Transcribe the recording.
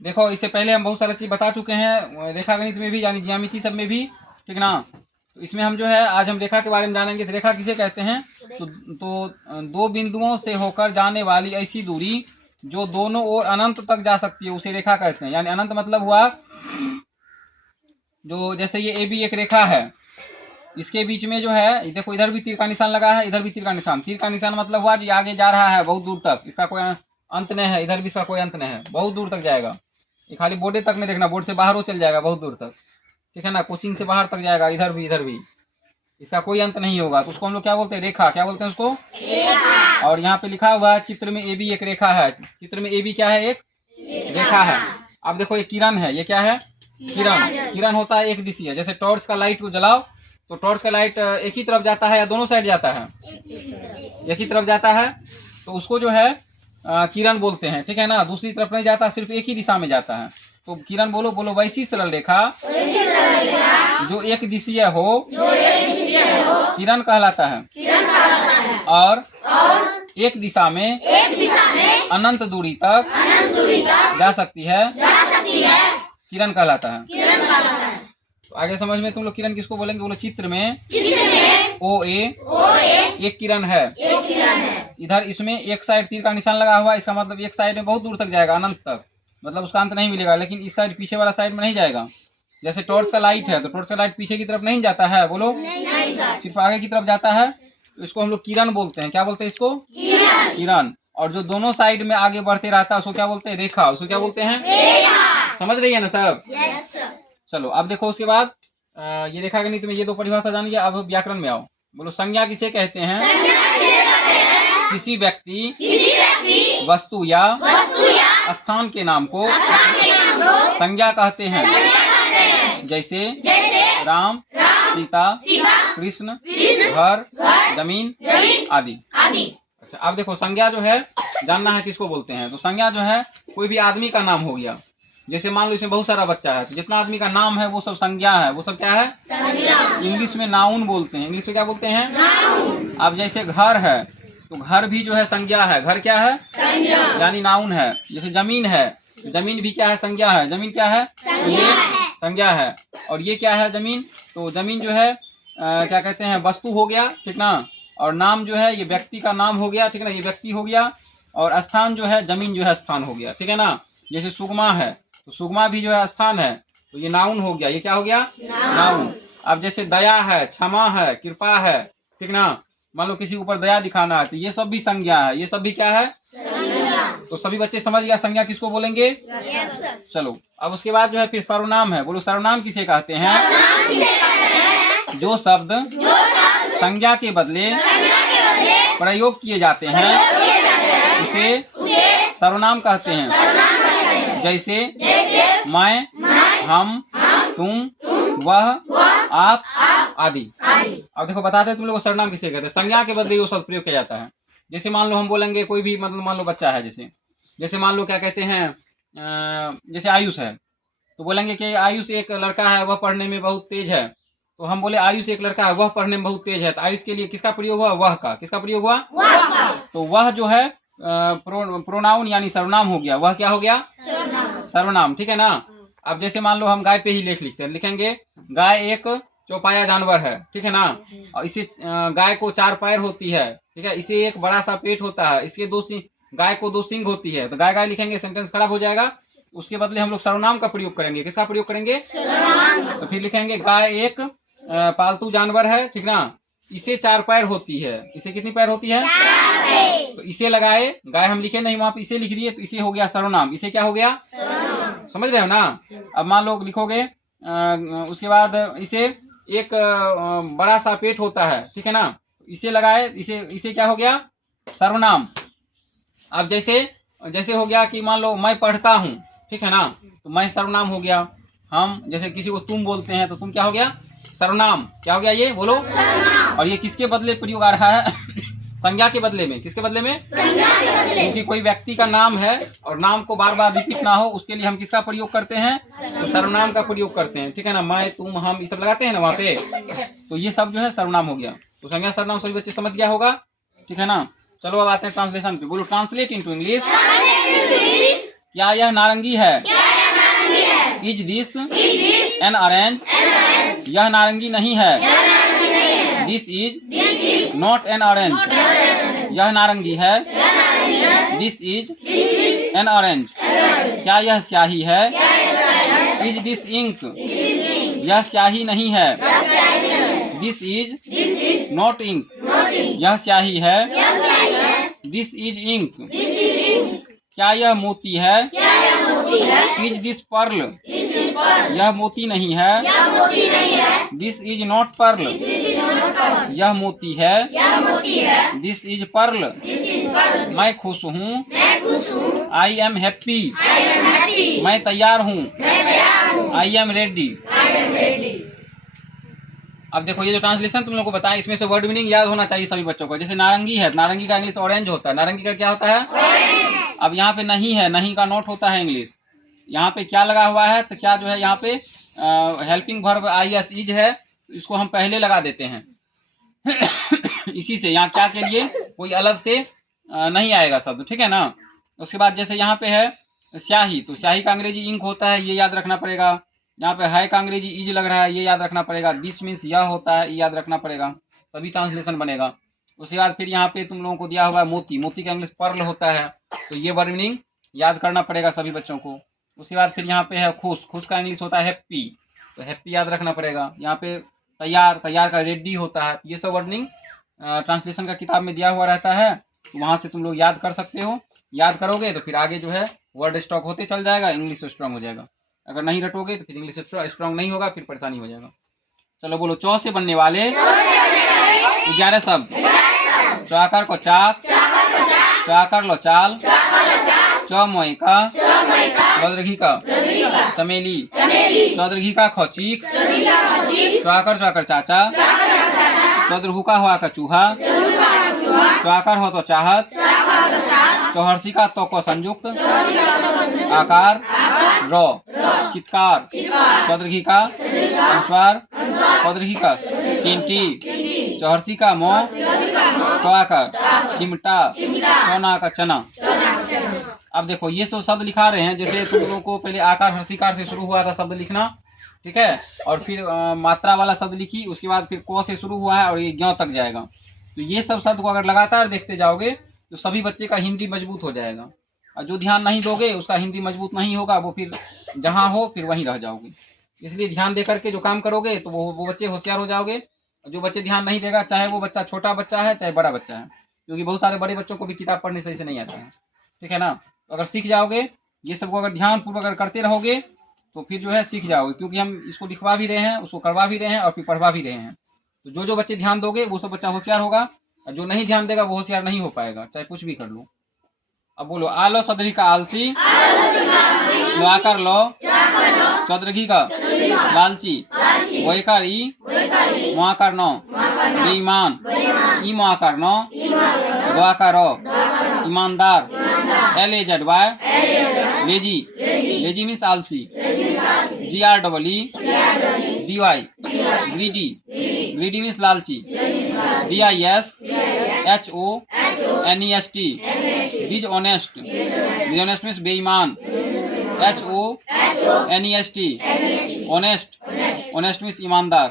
देखो इससे पहले हम बहुत सारी चीज बता चुके हैं, रेखा गणित में भी यानी ज्यामिति सब में भी, ठीक ना। तो इसमें हम जो है आज हम रेखा के बारे में जानेंगे। तो रेखा किसे कहते हैं? तो दो बिंदुओं से होकर जाने वाली ऐसी दूरी जो दोनों ओर अनंत तक जा सकती है उसे रेखा कहते हैं। यानी अनंत मतलब हुआ जो जैसे ये ए बी एक रेखा है, इसके बीच में जो है देखो इधर भी तीर का निशान लगा है, इधर भी तीर का निशान। तीर का निशान मतलब हुआ जो आगे जा रहा है बहुत दूर तक, इसका कोई अंत नहीं है। इधर भी इसका कोई अंत नहीं है, बहुत दूर तक जाएगा। ये खाली बोर्डे तक नहीं देखना, बोर्ड से बाहर वो चल जाएगा बहुत दूर तक, ठीक है ना। कोचिंग से बाहर तक जाएगा, इधर भी इसका कोई अंत नहीं होगा। तो उसको हम लोग क्या बोलते हैं? रेखा। क्या बोलते हैं उसको? रेखा। और यहाँ पे लिखा हुआ है चित्र में ए बी एक रेखा है। चित्र में ए बी क्या है? एक रेखा है। अब देखो ये किरण है, ये क्या है? किरण। किरण होता है एक दिशीय। जैसे टॉर्च का लाइट को जलाओ तो टॉर्च का लाइट एक ही तरफ जाता है या दोनों साइड जाता है? एक ही तरफ जाता है, तो उसको जो है किरण बोलते हैं, ठीक है ना। दूसरी तरफ नहीं जाता, सिर्फ एक ही दिशा में जाता है। तो किरण बोलो बोलो। वैसी सरल रेखा जो एक दिशीय हो किरण कहलाता है। और एक दिशा में अनंत दूरी तक जा सकती है, किरण कहलाता है। तो आगे समझ में तुम लोग किरण किसको बोलेंगे? बोलो चित्र में ओ ए एक किरण है। इधर इसमें एक साइड तीर का निशान लगा हुआ है, इसका मतलब एक साइड में बहुत दूर तक जाएगा, अनंत तक, मतलब उसका अंत नहीं मिलेगा। लेकिन इस साइड पीछे वाला साइड में नहीं जाएगा। जैसे टॉर्च का लाइट है तो टॉर्च का लाइट पीछे की तरफ नहीं जाता है, बोलो सिर्फ आगे की तरफ जाता है। तो इसको हम लोग किरण बोलते हैं। क्या बोलते हैं इसको? किरण। और जो दोनों साइड में आगे बढ़ते रहता है उसको क्या बोलते हैं? रेखा। उसको क्या बोलते हैं? समझ रही है ना सब? चलो अब देखो उसके बाद ये रेखा गणित में ये दो परिभाषा जान गया। अब व्याकरण में आओ। बोलो संज्ञा किसे कहते हैं? किसी व्यक्ति वस्तु या स्थान के नाम को संज्ञा कहते हैं। जैसे राम, सीता, कृष्ण, घर, जमीन आदि। अच्छा अब देखो संज्ञा जो है जानना है किसको बोलते हैं। तो संज्ञा जो है कोई भी आदमी का नाम हो गया। जैसे मान लो इसमें बहुत सारा बच्चा है तो जितना आदमी का नाम है वो सब संज्ञा है। वो सब क्या है? इंग्लिश में नाउन बोलते हैं। इंग्लिश में क्या बोलते हैं? अब जैसे घर है तो घर भी जो है संज्ञा है। घर क्या है? यानी नाउन है। जैसे जमीन है, जमीन भी क्या है? संज्ञा है। जमीन क्या है? ये संज्ञा है। और ये क्या है? जमीन। तो जमीन जो है क्या कहते हैं? वस्तु हो गया, ठीक ना। और नाम जो है ये व्यक्ति का नाम हो गया, ठीक ना, ये व्यक्ति हो गया। और स्थान जो है जमीन जो है स्थान हो गया, ठीक है ना। जैसे सुगमा है तो सुगमा भी जो है स्थान है, तो ये नाउन हो गया। ये क्या हो गया? नाउन। अब जैसे दया है, क्षमा है, कृपा है, ठीक ना। मान लो किसी के ऊपर दया दिखाना है तो ये सब भी संज्ञा है। ये सब भी क्या है? तो सभी बच्चे समझ गया संज्ञा किसको बोलेंगे? चलो अब उसके बाद जो है फिर सर्वनाम है। बोलो सर्वनाम किसे कहते हैं? जो शब्द संज्ञा के बदले प्रयोग किए जाते हैं उसे सर्वनाम कहते हैं। जैसे मैं, हम, तुम, वह, आप आदि। अब देखो बताते हैं तुम लोग सर्वनाम किसे कहते हैं। संज्ञा के बदले वो शब्द प्रयोग किया जाता है। जैसे मान लो हम बोलेंगे कोई भी, मतलब मान लो बच्चा है, जैसे मान लो क्या कहते हैं जैसे आयुष है तो बोलेंगे कि आयुष एक लड़का है, वह पढ़ने में बहुत तेज है। तो हम बोले आयुष एक लड़का है, वह पढ़ने में बहुत तेज है। तो आयुष के लिए किसका प्रयोग हुआ? वह का। किसका प्रयोग हुआ? तो वह जो है प्रोनाउन यानी सर्वनाम हो गया। वह क्या हो गया? सर्वनाम, ठीक है ना। अब जैसे मान लो हम गाय पे ही लिखते हैं, लिखेंगे गाय एक चौपाया जानवर है, ठीक है ना। और इसे गाय को 4 पैर होती है, ठीक है। इसे एक बड़ा सा पेट होता है, इसके 2 सिंग, गाय को 2 सिंग होती है। तो गाय गाय लिखेंगे, सेंटेंस खराब हो जाएगा। उसके बदले हम लोग सर्वनाम का प्रयोग करेंगे। किसका प्रयोग करेंगे? तो फिर लिखेंगे गाय एक पालतू जानवर है, ठीक ना। इसे 4 पैर होती है। इसे कितनी पैर होती है? 4 तो इसे लगाए, गाय हम लिखे नहीं, वहां पे इसे लिख दिए, तो इसे हो गया सर्वनाम। इसे क्या हो गया? समझ रहे हो ना। अब मान लो लिखोगे उसके बाद इसे एक बड़ा सा पेट होता है, ठीक है ना। इसे लगाए, इसे क्या हो गया? सर्वनाम। अब जैसे हो गया कि मान लो मैं पढ़ता हूँ, ठीक है ना, तो मैं सर्वनाम हो गया। हम जैसे किसी को तुम बोलते हैं तो तुम क्या हो गया? सर्वनाम। क्या हो गया ये? बोलो। और ये किसके बदले प्रयोग आ रहा है? संज्ञा के बदले में। किसके बदले में? क्योंकि कोई व्यक्ति का नाम है और नाम को बार बार रिपीट ना हो उसके लिए हम किसका प्रयोग करते हैं? तो सर्वनाम का प्रयोग करते हैं, ठीक है ना। मैं, तुम, हम, ये सब लगाते हैं ना वहाँ पे, तो ये सब जो है सर्वनाम हो गया। तो संज्ञा सर्वनाम सभी बच्चे समझ गया होगा, ठीक है ना। चलो अब आते हैं ट्रांसलेशन पे। बोलो ट्रांसलेट इनटू इंग्लिश। क्या यह नारंगी है? इज दिस एन ऑरेंज, यह नारंगी नहीं है। This is not an orange, यह नारंगी है। दिस इज एन ऑरेंज, क्या यह स्याही है। इज दिस इंक, यह स्याही नहीं है। दिस इज नॉट इंक, यह स्याही है। दिस इज इंक, क्या यह मोती है। इज दिस पर्ल, यह मोती नहीं है। दिस इज नॉट पर्ल, यह मोती है। दिस इज पर्ल, मैं खुश हूँ। आई एम हैप्पी, मैं तैयार हूँ। I am ready. अब देखो ये जो ट्रांसलेशन तुम लोग को बताया, इसमें से वर्ड मीनिंग याद होना चाहिए सभी बच्चों को। जैसे नारंगी है, नारंगी का इंग्लिश ऑरेंज होता है। नारंगी का क्या होता है। अब यहाँ पे नहीं है, नहीं का नॉट होता है इंग्लिश। यहाँ पे क्या लगा हुआ है, तो क्या जो है यहाँ पे helping verb I S is है, इसको हम पहले लगा देते हैं। इसी से यहाँ क्या के लिए कोई अलग से नहीं आएगा शब्द, ठीक है ना। उसके बाद जैसे यहाँ पे है स्याही, तो स्याही का अंग्रेजी इंक होता है, ये याद रखना पड़ेगा। यहाँ पे है का अंग्रेजी इज लग रहा है, ये याद रखना पड़ेगा। दिस मीन्स यह होता है, ये याद रखना पड़ेगा, तभी ट्रांसलेशन बनेगा। उसके बाद फिर यहाँ पे तुम लोगों को दिया हुआ है मोती, मोती का इंग्लिश पर्ल होता है, तो ये वर्ड मीनिंग याद करना पड़ेगा सभी बच्चों को। उसके बाद फिर यहाँ पे है खुश, खुश का इंग्लिश होता है हैप्पी, तो हैप्पी याद रखना पड़ेगा। यहाँ पे तैयार, तैयार का रेडी होता है। ये सब वर्ड मीनिंग ट्रांसलेशन का किताब में दिया हुआ रहता है, तो वहाँ से तुम लोग याद कर सकते हो। याद करोगे तो फिर आगे जो है वर्ड स्टॉक होते चल जाएगा, इंग्लिश स्ट्रांग हो जाएगा। अगर नहीं रटोगे तो फिर इंग्लिश स्ट्रांग नहीं होगा, फिर परेशानी हो जाएगा। चलो बोलो, चौ से बनने वाले 11 शब्द। चौकर को चाक, चौकर लो चाल, चौमोई का, चौदरघी का चमेली, चौदरघी का खौचीक, चौकर चौकर चाचा, चौदरहू का हुआ का चूहा, चौकर हो तो चाहत, चौहर्सी का तो को संयुक्त, आकार रो, चित्कार, चौदरघी का अनुस्वार, चौदरघी का चिंटी, चौहर्सी का मोह, चौआकर चिमटा, चौना का चना। अब देखो ये सब शब्द लिखा रहे हैं, जैसे तुम लोगों को पहले आकार हर्षिकार से शुरू हुआ था शब्द लिखना, ठीक है, और फिर मात्रा वाला शब्द लिखी, उसके बाद फिर क से शुरू हुआ है और ये ज्ञ तक जाएगा। तो ये सब शब्द को अगर लगातार देखते जाओगे तो सभी बच्चे का हिंदी मजबूत हो जाएगा। और जो ध्यान नहीं दोगे उसका हिंदी मजबूत नहीं होगा, वो फिर जहाँ हो फिर वहीं रह जाओगे। इसलिए ध्यान दे करके जो काम करोगे तो वो बच्चे होशियार हो जाओगे। जो बच्चे ध्यान नहीं देगा, चाहे वो बच्चा छोटा बच्चा है चाहे बड़ा बच्चा है, क्योंकि बहुत सारे बड़े बच्चों को भी किताब पढ़ने सही से नहीं आता है, ठीक है ना। तो अगर सीख जाओगे ये सबको, अगर ध्यान पूर्वक अगर करते रहोगे तो फिर जो है सीख जाओगे, क्योंकि हम इसको लिखवा भी रहे हैं, उसको करवा भी रहे हैं और फिर पढ़वा भी रहे हैं। तो जो बच्चे ध्यान दोगे वो सब बच्चा होशियार होगा, और जो नहीं ध्यान देगा वो होशियार नहीं हो पाएगा, चाहे कुछ भी कर लो। अब बोलो, आलो सदरी का आलसी, आकर लो चौदरघी का लालची, वहीकर ई मुआकर नो बेईमान, ई मुआकर नो दुआकर रो ईमानदार, LAZY लेजी, लेजी मीन्स आलसी, GREEDY ग्रीडी, ग्रीडी मीन्स लालची, DISHONEST डिसऑनेस्ट, डिसऑनेस्ट मीन्स बेईमान, HONEST ऑनेस्ट, ऑनेस्ट मीन्स ईमानदार।